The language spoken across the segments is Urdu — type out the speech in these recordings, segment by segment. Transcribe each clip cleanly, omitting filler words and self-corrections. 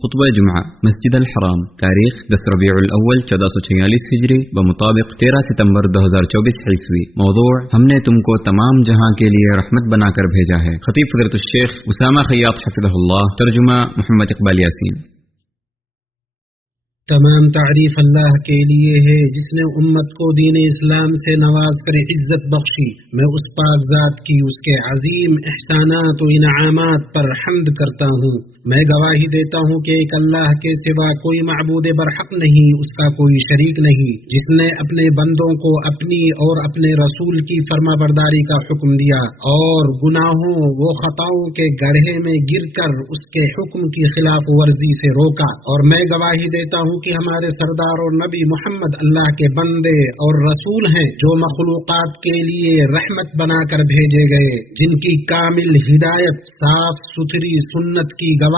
خطبہ جمعہ مسجد الحرام، تاریخ 10 ربیع الاول 1446 ہجری بمطابق 13 ستمبر 2024 عیسوی۔ موضوع: ہم نے تم کو تمام جہاں کے لیے رحمت بنا کر بھیجا ہے۔ خطیب فضیلۃ الشیخ اسامہ خیاط حفظہ اللہ، ترجمہ محمد اقبال یاسین۔ تمام تعریف اللہ کے لیے ہے جس نے امت کو دین اسلام سے نواز کر عزت بخشی۔ میں اس پاک ذات کی اس کے عظیم احسانات و انعامات پر حمد کرتا ہوں۔ میں گواہی دیتا ہوں کہ ایک اللہ کے سوا کوئی معبود برحق نہیں، اس کا کوئی شریک نہیں، جس نے اپنے بندوں کو اپنی اور اپنے رسول کی فرما برداری کا حکم دیا اور گناہوں و خطاؤں کے گڑھے میں گر کر اس کے حکم کی خلاف ورزی سے روکا۔ اور میں گواہی دیتا ہوں کہ ہمارے سردار اور نبی محمد اللہ کے بندے اور رسول ہیں، جو مخلوقات کے لیے رحمت بنا کر بھیجے گئے، جن کی کامل ہدایت صاف ستھری سنت کی گواہی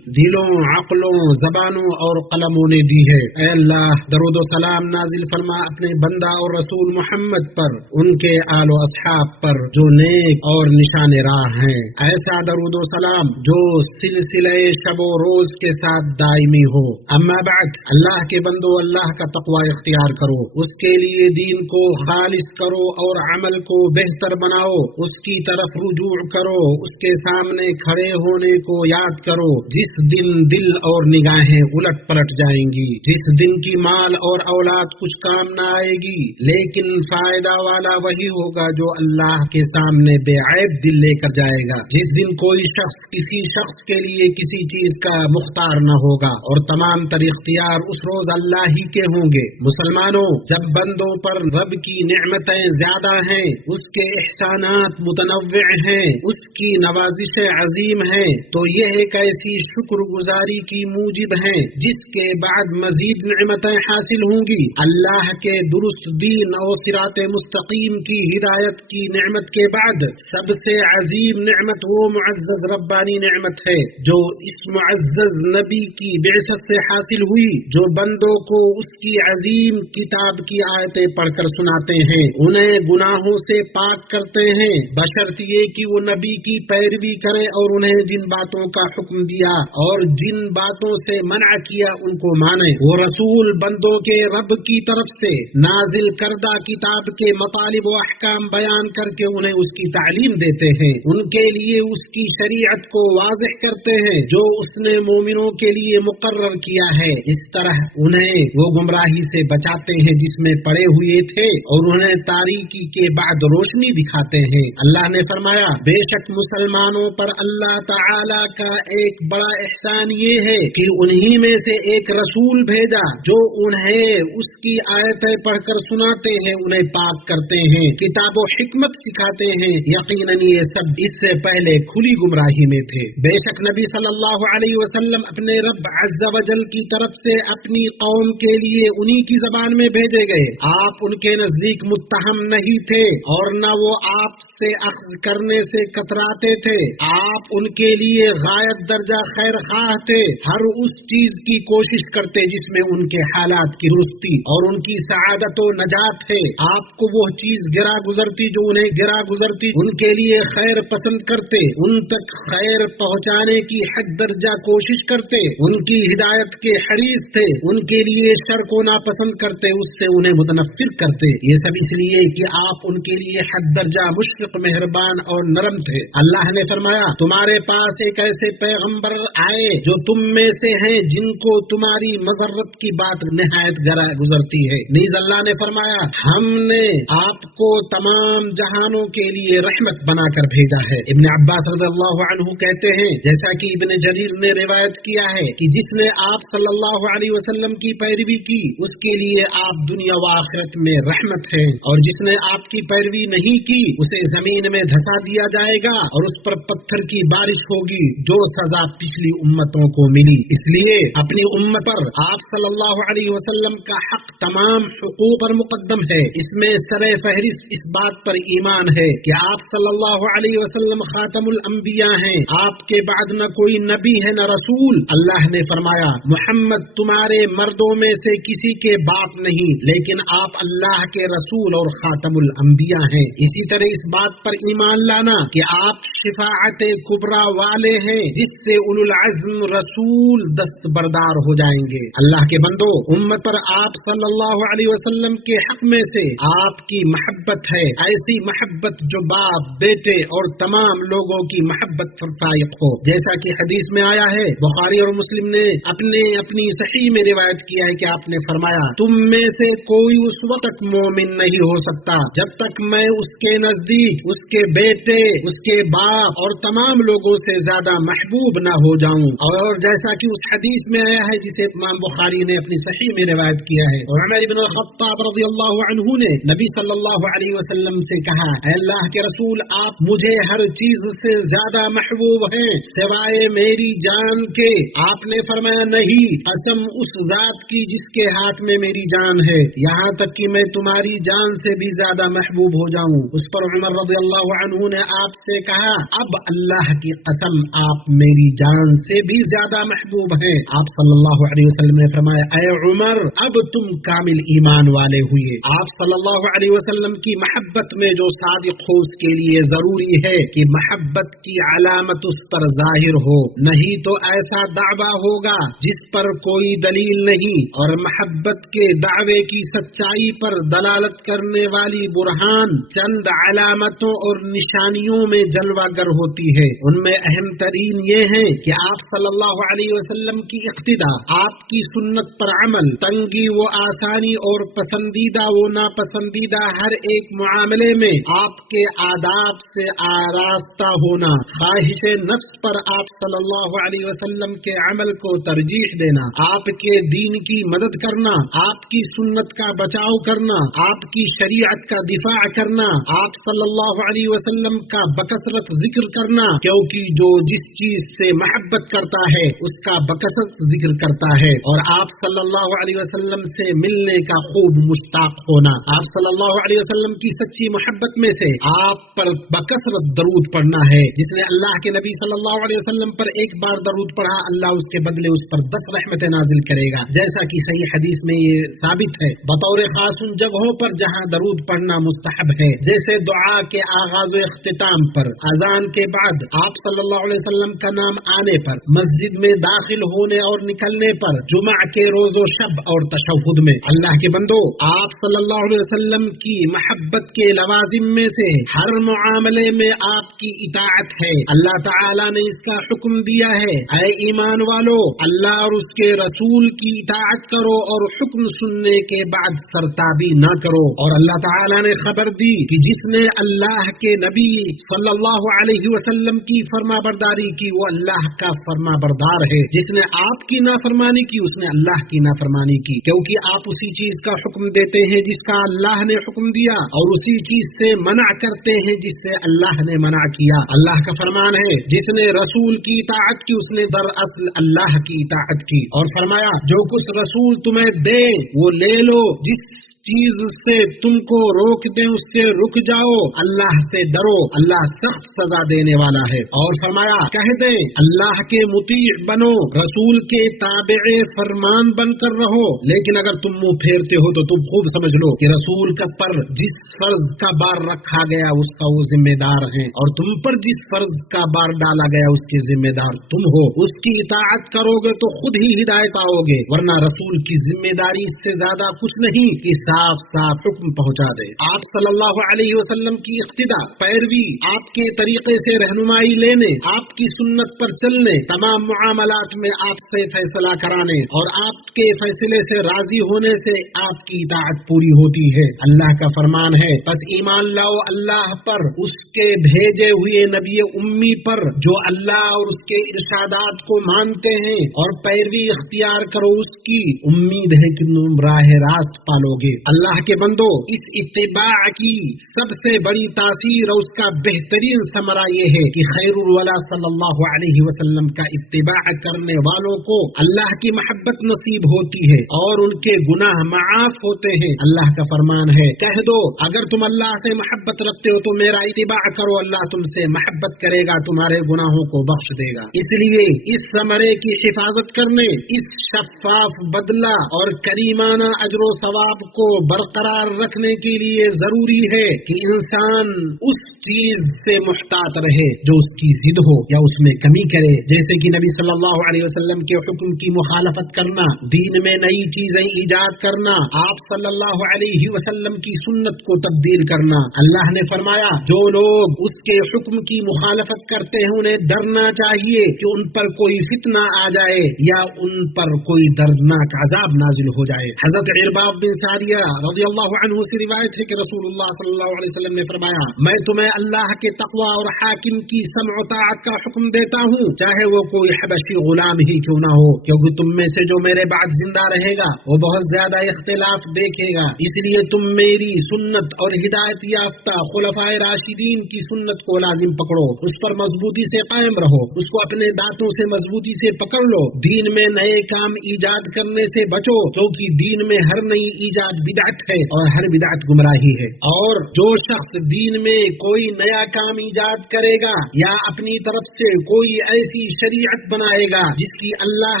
دلوں، عقلوں، زبانوں اور قلموں نے دی ہے۔ اے اللہ، درود و سلام نازل فرما اپنے بندہ اور رسول محمد پر، ان کے آل و اصحاب پر جو نیک اور نشان راہ ہیں۔ ایسا درود و سلام جو سلسلہ شب و روز کے ساتھ دائمی ہو۔ اما بعد، اللہ کے بندو، اللہ کا تقوی اختیار کرو، اس کے لیے دین کو خالص کرو اور عمل کو بہتر بناؤ، اس کی طرف رجوع کرو، اس کے سامنے کھڑے ہونے کو یاد کرو جس دن دل اور نگاہیں الٹ پلٹ جائیں گی، جس دن کی مال اور اولاد کچھ کام نہ آئے گی، لیکن فائدہ والا وہی ہوگا جو اللہ کے سامنے بے عیب دل لے کر جائے گا، جس دن کوئی شخص کسی شخص کے لیے کسی چیز کا مختار نہ ہوگا اور تمام تر اختیار اس روز اللہ ہی کے ہوں گے۔ مسلمانوں، جب بندوں پر رب کی نعمتیں زیادہ ہیں، اس کے احسانات متنوع ہیں، اس کی نوازشیں عظیم ہیں، تو یہ ایک ایسی شکر گزاری کی موجب ہیں جس کے بعد مزید نعمتیں حاصل ہوں گی۔ اللہ کے درست دین اور صراط مستقیم کی ہدایت کی نعمت کے بعد سب سے عظیم نعمت وہ معزز ربانی نعمت ہے جو اس معزز نبی کی بعثت سے حاصل ہوئی، جو بندوں کو اس کی عظیم کتاب کی آیتیں پڑھ کر سناتے ہیں، انہیں گناہوں سے پاک کرتے ہیں، بشرط یہ کہ وہ نبی کی پیروی کریں اور انہیں جن باتوں کا حکم دیا اور جن باتوں سے منع کیا ان کو مانیں۔ وہ رسول بندوں کے رب کی طرف سے نازل کردہ کتاب کے مطالب و احکام بیان کر کے انہیں اس کی تعلیم دیتے ہیں، ان کے لیے اس کی شریعت کو واضح کرتے ہیں جو اس نے مومنوں کے لیے مقرر کیا ہے۔ اس طرح انہیں وہ گمراہی سے بچاتے ہیں جس میں پڑے ہوئے تھے اور انہیں تاریکی کے بعد روشنی دکھاتے ہیں۔ اللہ نے فرمایا، بے شک مسلمانوں پر اللہ تعالی کا ایک بڑا احسان یہ ہے کہ انہی میں سے ایک رسول بھیجا جو انہیں اس کی آیتیں پڑھ کر سناتے ہیں، انہیں پاک کرتے ہیں، کتاب و حکمت سکھاتے ہیں۔ یقیناً یہ سب اس سے پہلے کھلی گمراہی میں تھے۔ بے شک نبی صلی اللہ علیہ وسلم اپنے رب عز و جل کی طرف سے اپنی قوم کے لیے انہی کی زبان میں بھیجے گئے۔ آپ ان کے نزدیک متہم نہیں تھے اور نہ وہ آپ سے اخذ کرنے سے کتراتے تھے۔ آپ ان کے لیے غایت درجہ خیر خواہ تھے، ہر اس چیز کی کوشش کرتے جس میں ان کے حالات کی درستی اور ان کی سعادت و نجات ہے۔ آپ کو وہ چیز گرا گزرتی جو انہیں گرا گزرتی، ان کے لیے خیر پسند کرتے، ان تک خیر پہنچانے کی حد درجہ کوشش کرتے، ان کی ہدایت کے حریص تھے، ان کے لیے شر کو ناپسند کرتے، اس سے انہیں متنفر کرتے۔ یہ سب اس لیے کہ آپ ان کے لیے حد درجہ مشفق، مہربان اور نرم تھے۔ اللہ نے فرمایا، تمہارے پاس ایک ایسے پیغمبر آئے جو تم میں سے ہیں جن کو تمہاری مضرت کی بات نہایت گرا گزرتی ہے۔ نیز اللہ نے فرمایا، ہم نے آپ کو تمام جہانوں کے لیے رحمت بنا کر بھیجا ہے۔ ابن عباس رضی اللہ عنہ کہتے ہیں، جیسا کہ ابن جریر نے روایت کیا ہے کہ جس نے آپ صلی اللہ علیہ وسلم کی پیروی کی اس کے لیے آپ دنیا و آخرت میں رحمت ہیں، اور جس نے آپ کی پیروی نہیں کی اسے زمین میں دھسا دیا جائے گا اور اس پر پتھر کی بارش ہوگی جو سزا پچھلی امتوں کو ملی۔ اس لیے اپنی امت پر آپ صلی اللہ علیہ وسلم کا حق تمام حقوق پر مقدم ہے۔ اس میں سر فہرست اس بات پر ایمان ہے کہ آپ صلی اللہ علیہ وسلم خاتم الانبیاء ہیں، آپ کے بعد نہ کوئی نبی ہے نہ رسول۔ اللہ نے فرمایا، محمد تمہارے مردوں میں سے کسی کے باپ نہیں، لیکن آپ اللہ کے رسول اور خاتم الانبیاء ہیں۔ اسی طرح اس بات پر ایمان لانا کہ آپ شفاعت کبریٰ والے ہیں جس سے اولو العزم رسول دستبردار ہو جائیں گے۔ اللہ کے بندو، امت پر آپ صلی اللہ علیہ وسلم کے حق میں سے آپ کی محبت ہے، ایسی محبت جو باپ، بیٹے اور تمام لوگوں کی محبت پر فائق ہو، جیسا کہ حدیث میں آیا ہے۔ بخاری اور مسلم نے اپنی صحیح میں روایت کیا ہے کہ آپ نے فرمایا، تم میں سے کوئی اس وقت مومن نہیں ہو سکتا جب تک میں اس کے نزدیک اس کے بیٹے، اس کے باپ اور تمام لوگوں سے زیادہ محبوب نہ ہو جاؤں۔ اور جیسا کہ اس حدیث میں آیا ہے جسے امام بخاری نے اپنی صحیح میں روایت کیا ہے، عمر بن الخطاب رضی اللہ عنہ نے نبی صلی اللہ علیہ وسلم سے کہا، اے اللہ کے رسول، آپ مجھے ہر چیز سے زیادہ محبوب ہیں سوائے میری جان کے۔ آپ نے فرمایا، نہیں، قسم اس ذات کی جس کے ہاتھ میں میری جان ہے، یہاں تک کہ میں تمہاری جان سے بھی زیادہ محبوب ہو جاؤں۔ اس پر عمر رضی اللہ عنہ نے آپ سے کہا، اب اللہ کی قسم، آپ میری جان سے بھی زیادہ محبوب ہیں۔ آپ صلی اللہ علیہ وسلم نے فرمایا، اے عمر، اب تم کامل ایمان والے ہوئے۔ آپ صلی اللہ علیہ وسلم کی محبت میں جو صادق ہو اس کے لیے ضروری ہے کہ محبت کی علامت اس پر ظاہر ہو، نہیں تو ایسا دعویٰ ہوگا جس پر کوئی دلیل نہیں، اور محبت کے دعوے کی سچائی پر دلالت کرنے والی برہان چند علامتوں اور نشانیوں میں جلوہ گر ہوتی ہے۔ ان میں اہم ترین یہ ہے کہ آپ صلی اللہ علیہ وسلم کی اقتدا، آپ کی سنت پر عمل، تنگی و آسانی اور پسندیدہ و ناپسندیدہ ہر ایک معاملے میں آپ کے آداب سے آراستہ ہونا، خواہش نفس پر آپ صلی اللہ علیہ وسلم کے عمل کو ترجیح دینا، آپ کے دین کی مدد کرنا، آپ کی سنت کا بچاؤ کرنا، آپ کی شریعت کا دفاع کرنا، آپ صلی اللہ علیہ وسلم کا بکثرت ذکر کرنا، کیونکہ جو جس چیز سے محبت کرتا ہے اس کا بکثرت ذکر کرتا ہے، اور آپ صلی اللہ علیہ وسلم سے ملنے کا خوب مشتاق ہونا۔ آپ صلی اللہ علیہ وسلم کی سچی محبت میں سے آپ پر بکثرت درود پڑھنا ہے۔ جس نے اللہ کے نبی صلی اللہ علیہ وسلم پر ایک بار درود پڑھا، اللہ اس کے بدلے اس پر 10 رحمتیں نازل کرے گا، جیسا کہ صحیح حدیث میں یہ ثابت ہے۔ بطور خاص ان جگہوں پر جہاں درود پڑھنا مستحب ہے، جیسے دعا کے آغاز و اختتام پر، اذان کے بعد، آپ صلی اللہ علیہ وسلم کا نام آنے پر، مسجد میں داخل ہونے اور نکلنے پر، جمعہ کے روز و شب اور تشہد میں۔ اللہ کے بندو، آپ صلی اللہ علیہ وسلم کی محبت کے لوازم میں سے ہر معاملے میں آپ کی اطاعت ہے۔ اللہ تعالیٰ نے اس کا حکم دیا ہے، اے ایمان والو، اللہ اور اس کے رسول کی اطاعت کرو اور حکم سننے کے بعد سرتابی نہ کرو۔ اور اللہ تعالیٰ نے خبر دی کہ جس نے اللہ کے نبی صلی اللہ علیہ وسلم کی فرما برداری کی وہ اللہ کا فرما بردار ہے، جس نے آپ کی نافرمانی کی اس نے اللہ کی نافرمانی کی، کیونکہ آپ اسی چیز کا حکم دیتے ہیں جس کا اللہ نے حکم دیا، اور اسی چیز سے منع کرتے ہیں جس سے اللہ نے منع کیا۔ اللہ کا فرمان ہے، جس نے رسول کی اطاعت کی اس نے دراصل اللہ کی اطاعت کی، اور فرمایا جو کچھ رسول تمہیں دے وہ لے لو، جس چیز سے تم کو روک دیں اس سے رک جاؤ، اللہ سے ڈرو، اللہ سخت سزا دینے والا ہے۔ اور فرمایا کہہ دیں اللہ کے مطیع بنو، رسول کے تابع فرمان بن کر رہو، لیکن اگر تم منہ پھیرتے ہو تو تم خوب سمجھ لو کہ رسول کا پر جس فرض کا بار رکھا گیا اس کا وہ ذمہ دار ہے، اور تم پر جس فرض کا بار ڈالا گیا اس کے ذمہ دار تم ہو۔ اس کی اطاعت کرو گے تو خود ہی ہدایت پاؤ گے، ورنہ رسول کی ذمہ داری اس سے زیادہ کچھ نہیں کہ صاف صاف حکم پہنچا دے۔ آپ صلی اللہ علیہ وسلم کی اقتدا، پیروی، آپ کے طریقے سے رہنمائی لینے، آپ کی سنت پر چلنے، تمام معاملات میں آپ سے فیصلہ کرانے اور آپ کے فیصلے سے راضی ہونے سے آپ کی اطاعت پوری ہوتی ہے۔ اللہ کا فرمان ہے، بس ایمان لاؤ اللہ پر، اس کے بھیجے ہوئے نبی امی پر جو اللہ اور اس کے ارشادات کو مانتے ہیں، اور پیروی اختیار کرو اس کی، امید ہے کہ تم راہ راست پالو گے۔ اللہ کے بندو، اس اتباع کی سب سے بڑی تاثیر اور اس کا بہترین ثمرہ یہ ہے کہ خیر الولا صلی اللہ علیہ وسلم کا اتباع کرنے والوں کو اللہ کی محبت نصیب ہوتی ہے اور ان کے گناہ معاف ہوتے ہیں۔ اللہ کا فرمان ہے، کہہ دو اگر تم اللہ سے محبت رکھتے ہو تو میرا اتباع کرو، اللہ تم سے محبت کرے گا، تمہارے گناہوں کو بخش دے گا۔ اس لیے اس ثمرے کی حفاظت کرنے، اس شفاف بدلہ اور کریمانہ اجر و ثواب کو برقرار رکھنے کے لیے ضروری ہے کہ انسان اس چیز سے محتاط رہے جو اس کی ضد ہو یا اس میں کمی کرے، جیسے کہ نبی صلی اللہ علیہ وسلم کے حکم کی مخالفت کرنا، دین میں نئی چیزیں ایجاد کرنا، آپ صلی اللہ علیہ وسلم کی سنت کو تبدیل کرنا۔ اللہ نے فرمایا جو لوگ اس کے حکم کی مخالفت کرتے ہیں انہیں ڈرنا چاہیے کہ ان پر کوئی فتنہ آ جائے یا ان پر کوئی دردناک عذاب نازل ہو جائے۔ حضرت عرباض بن ساریہ رضی اللہ عنہ سے روایت ہے کہ رسول اللہ صلی اللہ علیہ وسلم نے فرمایا میں تمہیں اللہ کے تقوی اور حاکم کی سمع و طاعت کا حکم دیتا ہوں، چاہے وہ کوئی حبشی غلام ہی کیوں نہ ہو، کیونکہ تم میں سے جو میرے بعد زندہ رہے گا وہ بہت زیادہ اختلاف دیکھے گا، اس لیے تم میری سنت اور ہدایت یافتہ خلفائے راشدین کی سنت کو لازم پکڑو، اس پر مضبوطی سے قائم رہو، اس کو اپنے دانتوں سے مضبوطی سے پکڑ لو، دین میں نئے کام ایجاد کرنے سے بچو، کیونکہ دین میں ہر نئی ایجاد بدعت ہے اور ہر بدعت گمراہی ہے، اور جو شخص دین میں کوئی نیا کام ایجاد کرے گا یا اپنی طرف سے کوئی ایسی شریعت بنائے گا جس کی اللہ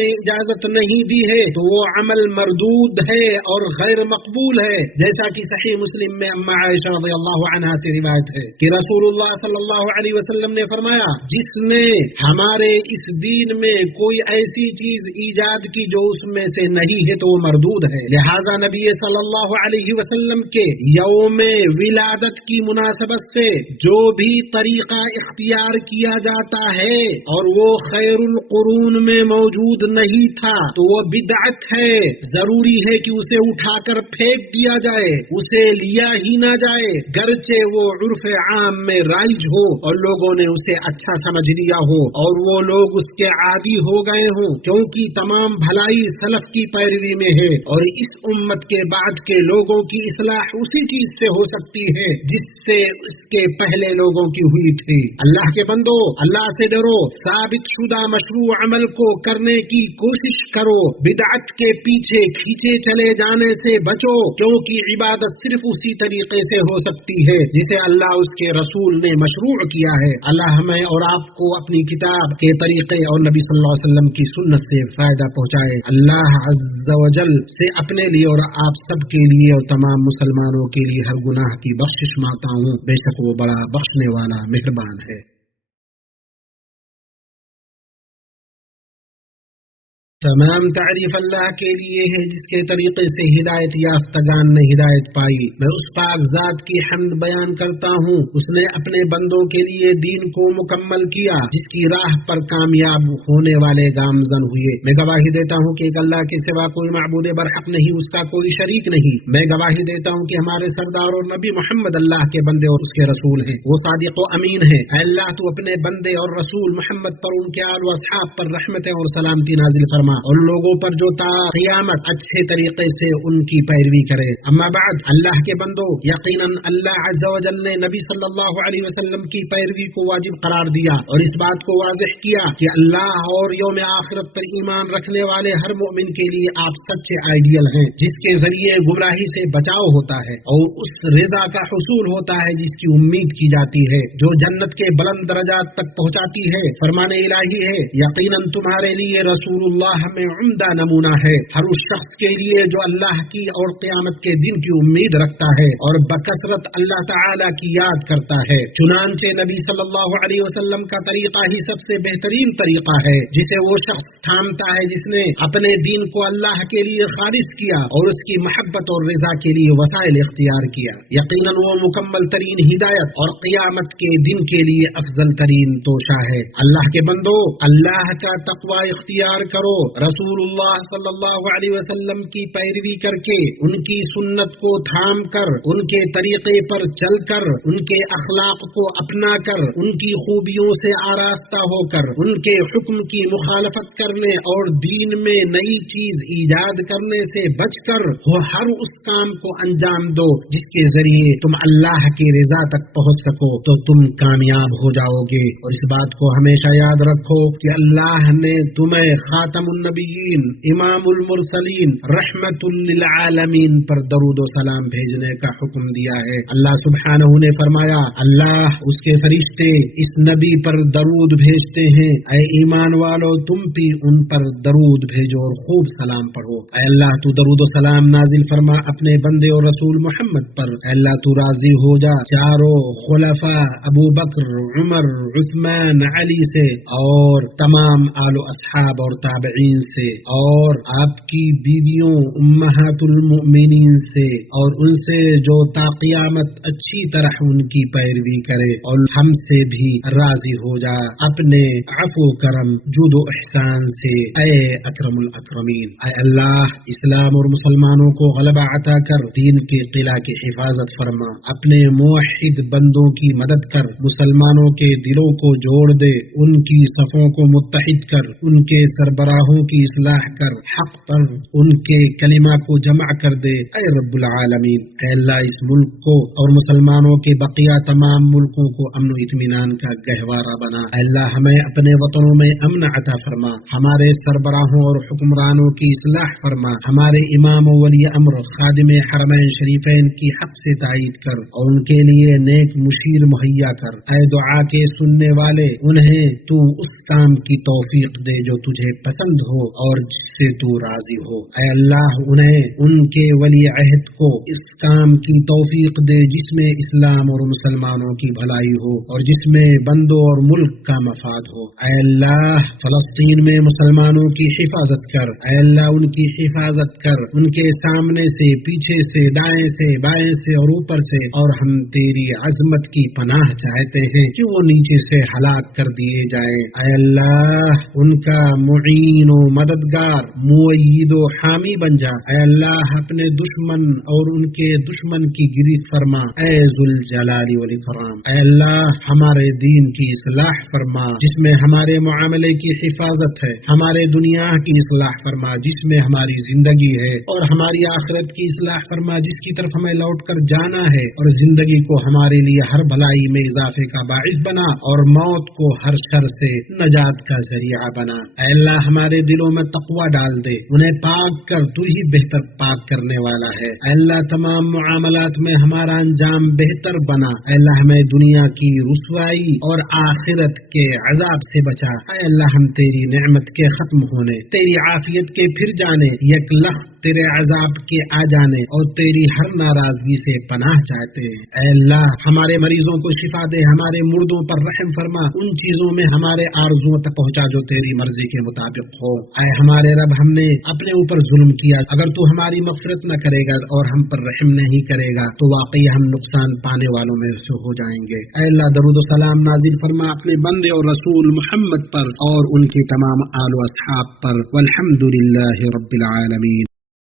نے اجازت نہیں دی ہے تو وہ عمل مردود ہے اور غیر مقبول ہے، جیسا کہ صحیح مسلم میں اما عائشہ رضی اللہ عنہا سے روایت ہے کہ رسول اللہ صلی اللہ علیہ وسلم نے فرمایا جس نے ہمارے اس دین میں کوئی ایسی چیز ایجاد کی جو اس میں سے نہیں ہے تو وہ مردود ہے۔ لہذا نبی صلی اللہ علیہ وسلم کے یوم ولادت کی مناسبت سے جو بھی طریقہ اختیار کیا جاتا ہے اور وہ خیر القرون میں موجود نہیں تھا تو وہ بدعت ہے، ضروری ہے کہ اسے اٹھا کر پھینک دیا جائے، اسے لیا ہی نہ جائے، گرچہ وہ عرف عام میں رائج ہو اور لوگوں نے اسے اچھا سمجھ لیا ہو اور وہ لوگ اس کے عادی ہو گئے ہوں، کیونکہ تمام بھلائی سلف کی پیروی میں ہے اور اس امت کے بعد کے لوگوں کی اصلاح اسی چیز سے ہو سکتی ہے جس سے اس کے پہلے لوگوں کی ہوئی تھی۔ اللہ کے بندو، اللہ سے ڈرو، ثابت شدہ مشروع عمل کو کرنے کی کوشش کرو، بدعت کے پیچھے کھینچے چلے جانے سے بچو، کیونکہ عبادت صرف اسی طریقے سے ہو سکتی ہے جسے اللہ اس کے رسول نے مشروع کیا ہے۔ اللہ ہمیں اور آپ کو اپنی کتاب کے طریقے اور نبی صلی اللہ علیہ وسلم کی سنت سے فائدہ پہنچائے۔ اللہ عز و جل سے اپنے لیے اور آپ سب کے لیے اور تمام مسلمانوں کے لیے ہر گناہ کی بخشش مانگتا ہوں، بے شک وہ بڑا بخشنے والا مہربان ہے۔ تمام تعریف اللہ کے لیے ہے جس کے طریقے سے ہدایت یافتگان نے ہدایت پائی۔ میں اس پاک ذات کی حمد بیان کرتا ہوں، اس نے اپنے بندوں کے لیے دین کو مکمل کیا جس کی راہ پر کامیاب ہونے والے گامزن ہوئے۔ میں گواہی دیتا ہوں کہ ایک اللہ کے سوا کوئی معبود برحق نہیں، اس کا کوئی شریک نہیں۔ میں گواہی دیتا ہوں کہ ہمارے سردار اور نبی محمد اللہ کے بندے اور اس کے رسول ہیں، وہ صادق و امین ہیں۔ اے اللہ تو اپنے بندے اور رسول محمد پر، ان کے آل و اصحاب پر رحمتیں اور سلامتی نازل فرما اور لوگوں پر جو تا قیامت اچھے طریقے سے ان کی پیروی کرے۔ اما بعد، اللہ کے بندو، یقیناً اللہ عز و جل نے نبی صلی اللہ علیہ وسلم کی پیروی کو واجب قرار دیا اور اس بات کو واضح کیا کہ اللہ اور یوم آخرت پر ایمان رکھنے والے ہر مومن کے لیے آپ سچے آئیڈیل ہیں جس کے ذریعے گمراہی سے بچاؤ ہوتا ہے اور اس رضا کا حصول ہوتا ہے جس کی امید کی جاتی ہے، جو جنت کے بلند درجات تک پہنچاتی ہے۔ فرمان الہی ہے یقیناً تمہارے لیے رسول اللہ میں عمدہ نمونہ ہے، ہر اس شخص کے لیے جو اللہ کی اور قیامت کے دن کی امید رکھتا ہے اور بکثرت اللہ تعالی کی یاد کرتا ہے۔ چنانچہ نبی صلی اللہ علیہ وسلم کا طریقہ ہی سب سے بہترین طریقہ ہے جسے وہ شخص تھامتا ہے جس نے اپنے دین کو اللہ کے لیے خالص کیا اور اس کی محبت اور رضا کے لیے وسائل اختیار کیا۔ یقیناً وہ مکمل ترین ہدایت اور قیامت کے دن کے لیے افضل ترین توشہ ہے۔ اللہ کے بندو، اللہ کا تقوی اختیار کرو، رسول اللہ صلی اللہ علیہ وسلم کی پیروی کر کے، ان کی سنت کو تھام کر، ان کے طریقے پر چل کر، ان کے اخلاق کو اپنا کر، ان کی خوبیوں سے آراستہ ہو کر، ان کے حکم کی مخالفت کرنے اور دین میں نئی چیز ایجاد کرنے سے بچ کر وہ ہر اس کام کو انجام دو جس کے ذریعے تم اللہ کی رضا تک پہنچ سکو تو تم کامیاب ہو جاؤ گے۔ اور اس بات کو ہمیشہ یاد رکھو کہ اللہ نے تمہیں خاتم النبیین امام المرسلین رحمت للعالمین پر درود و سلام بھیجنے کا حکم دیا ہے۔ اللہ سبحانہ نے فرمایا اللہ اس کے فرشتے اس نبی پر درود بھیجتے ہیں، اے ایمان والو تم بھی ان پر درود بھیجو اور خوب سلام پڑھو۔ اے اللہ تو درود و سلام نازل فرما اپنے بندے اور رسول محمد پر۔ اے اللہ تو راضی ہو جا چاروں خلفاء ابو بکر عمر عثمان علی سے اور تمام آل و اصحاب اور تابعین سے، اور آپ کی بیویوں امہات المؤمنین سے، اور ان سے جو تا قیامت اچھی طرح ان کی پیروی کرے، اور ہم سے بھی راضی ہو جا اپنے عفو کرم جود و احسان سے اے اکرم الاکرمین۔ اے اللہ اسلام اور مسلمانوں کو غلبہ عطا کر دین کے قلعہ کی حفاظت فرما، اپنے موحد بندوں کی مدد کر، مسلمانوں کے دلوں کو جوڑ دے، ان کی صفوں کو متحد کر، ان کے سربراہوں کی اصلاح کر، حق پر ان کے کلمہ کو جمع کر دے اے رب العالمین۔ اے اللہ اس ملک کو اور مسلمانوں کے بقیہ تمام ملکوں کو امن و اطمینان کا گہوارہ بنا۔ اے اللہ ہمیں اپنے وطنوں میں امن عطا فرما، ہمارے سربراہوں اور حکمرانوں کی اصلاح فرما، ہمارے امام و ولی امر خادم حرمین شریفین کی حق سے تائید کر اور ان کے لیے نیک مشیر مہیا کر۔ اے دعا کے سننے والے انہیں تو اس کام کی توفیق دے جو تجھے پسند ہو اور جس سے تو راضی ہو۔ اے اللہ انہیں ان کے ولی عہد کو اس کام کی توفیق دے جس میں اسلام اور مسلمانوں کی بھلائی ہو اور جس میں بندوں اور ملک کا مفاد ہو۔ اے اللہ فلسطین میں مسلمانوں کی حفاظت کر، اے اللہ ان کی حفاظت کر، ان کے سامنے سے، پیچھے سے، دائیں سے، بائیں سے اور اوپر سے، اور ہم تیری عظمت کی پناہ چاہتے ہیں کہ وہ نیچے سے ہلاک کر دیے جائیں۔ اے اللہ ان کا معین و مددگار مؤید و حامی بن جا۔ اے اللہ اپنے دشمن اور ان کے دشمن کی گریز فرما اے ذوالجلال والاکرام۔ اے اللہ ہمارے دین کی اصلاح فرما جس میں ہمارے معاملے کی حفاظت ہے، ہمارے دنیا کی اصلاح فرما جس میں ہماری زندگی ہے، اور ہماری آخرت کی اصلاح فرما جس کی طرف ہمیں لوٹ کر جانا ہے، اور زندگی کو ہمارے لیے ہر بھلائی میں اضافے کا باعث بنا اور موت کو ہر شر سے نجات کا ذریعہ بنا۔ اے اللہ ہمارے دلوں میں تقوی ڈال دے، انہیں پاک کر، تو ہی بہتر پاک کرنے والا ہے۔ اے اللہ تمام معاملات میں ہمارا انجام بہتر بنا۔ اے اللہ ہمیں دنیا کی رسوائی اور آخرت کے عذاب سے بچا۔ اے اللہ ہم تیری نعمت کے ختم ہونے، تیری عافیت کے پھر جانے، یک لخت تیرے عذاب کے آ جانے اور تیری ہر ناراضگی سے پناہ چاہتے ہیں۔ اے اللہ ہمارے مریضوں کو شفا دے، ہمارے مردوں پر رحم فرما، ان چیزوں میں ہمارے آرزوؤں تک پہنچا جو تیری مرضی کے مطابق ہو۔ اے ہمارے رب ہم نے اپنے اوپر ظلم کیا، اگر تو ہماری مغفرت نہ کرے گا اور ہم پر رحم نہیں کرے گا تو واقعی ہم نقصان پانے والوں میں سے ہو جائیں گے۔ اے اللہ درود و سلام نازل فرما اپنے بندے اور رسول محمد پر اور ان کے تمام آل و اصحاب پر، والحمد للہ رب العالمین۔